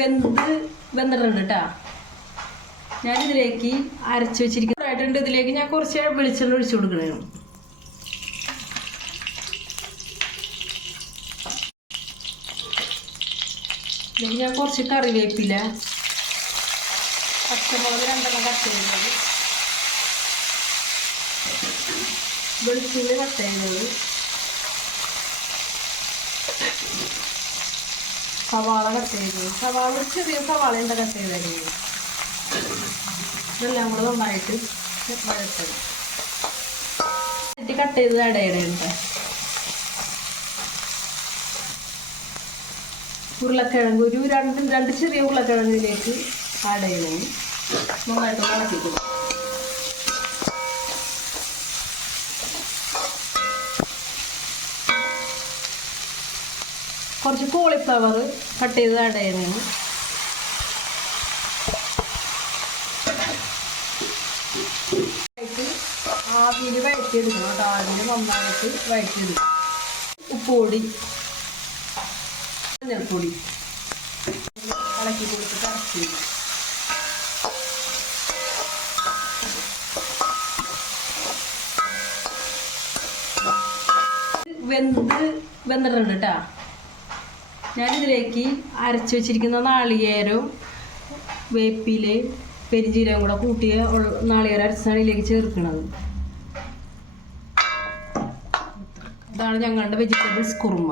വെന്തിട്ടുണ്ട് കേട്ടോ. ഞാനിതിലേക്ക് അരച്ച് വെച്ചിരിക്കുന്നതായിട്ടുണ്ട്. ഇതിലേക്ക് ഞാൻ കുറച്ച് വെളിച്ചെണ്ണ ഒഴിച്ചു കൊടുക്കണേ. ഇതിലേക്ക് ഞാൻ കുറച്ച് കറിവേപ്പില, പച്ചമുളക് 2 കട്ട് ചെയ്യുന്നത്, വെളുത്തുള്ളി കട്ട് ചെയ്യുന്നത്, സവാള കട്ട് ചെയ്തത്, സവാള ചെറിയ സവാള എന്താ കട്ട് ചെയ്തായിരുന്നു. ഇതെല്ലാം കൂടെ നന്നായിട്ട് വഴറ്റണം. കട്ട് ചെയ്ത് ഇടയിടുണ്ട്. ഉരുളക്കിഴങ്ങ് ഒരു രണ്ട് ചെറിയ ഉരുളക്കിഴങ്ങിലേക്ക് ആഡ് ചെയ്യണം. നന്നായിട്ട് ഇളക്കി കൊടുക്കും. കുറച്ച് കോളിഫ്ലവർ കട്ട് ചെയ്ത് ആഡ് ചെയ്യണം. ആവിയിൽ വഴറ്റിയെടുക്കണം കേട്ടോ. ആവിയിൽ നന്നായിട്ട് വഴറ്റിയെടുക്കണം. ഉപ്പുപൊടി, മഞ്ഞൾപ്പൊടി ഇളക്കി കൊടുത്തിട്ട് അരച്ച് വെന്തിട്ടുണ്ട് കേട്ടോ. ഞാനിതിലേക്ക് അരച്ച് വെച്ചിരിക്കുന്ന നാളികേരവും വേപ്പിലയും പെരിഞ്ചീരകം കൂടെ കൂട്ടിയ നാളികേരം അരച്ചാണ് ഇതിലേക്ക് ചേർക്കുന്നത്. ഇതാണ് ഞങ്ങളുടെ വെജിറ്റബിൾസ് കുറുമ.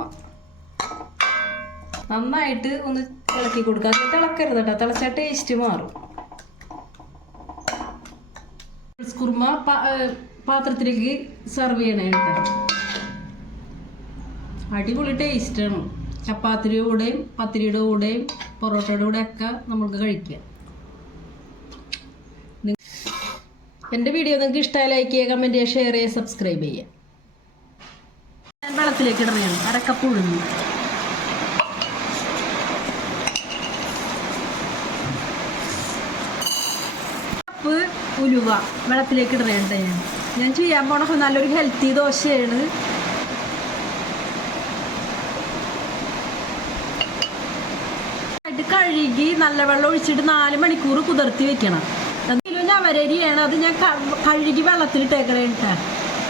നന്നായിട്ട് ഒന്ന് ഇളക്കി കൊടുക്കുക. അത് തിളക്കരുത് കേട്ടോ. തിളച്ചാൽ ടേസ്റ്റ് മാറും. കുറുമ പാത്രത്തിലേക്ക് സെർവ് ചെയ്യണേ കേട്ടോ. അടിപൊളി ടേസ്റ്റാണ്. ചപ്പാത്തിയുടെ കൂടെയും പത്തിരിയുടെ കൂടെയും പൊറോട്ടയുടെ കൂടെ ഒക്കെ നമുക്ക് കഴിക്കാം. എൻ്റെ വീഡിയോ നിങ്ങൾക്ക് ഇഷ്ടമായി ലൈക്ക് ചെയ്യുക, കമൻറ്റ് ചെയ്യുക, ഷെയർ ചെയ്യുക, സബ്സ്ക്രൈബ് ചെയ്യുക. ഞാൻ വെള്ളത്തിലേക്ക് ഇടണം. അരക്കപ്പ് ഉഴുന്ന്, കപ്പ് ഉലുവ വെള്ളത്തിലേക്ക് ഇടണേണ്ട. ഞാൻ ചെയ്യാൻ പോണ നല്ലൊരു ഹെൽത്തി ദോശയാണ്. കഴുകി നല്ല വെള്ളം ഒഴിച്ചിട്ട് 4 മണിക്കൂർ കുതിർത്തി വെക്കണം. ഞവരരിയാണ്. അത് ഞാൻ കഴുകി വെള്ളത്തിലിട്ടേക്കണേ കേട്ടോ.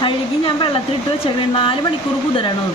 കഴുകി ഞാൻ വെള്ളത്തിലിട്ട് വെച്ചേക്കണേ. 4 മണിക്കൂർ കുതിരണം.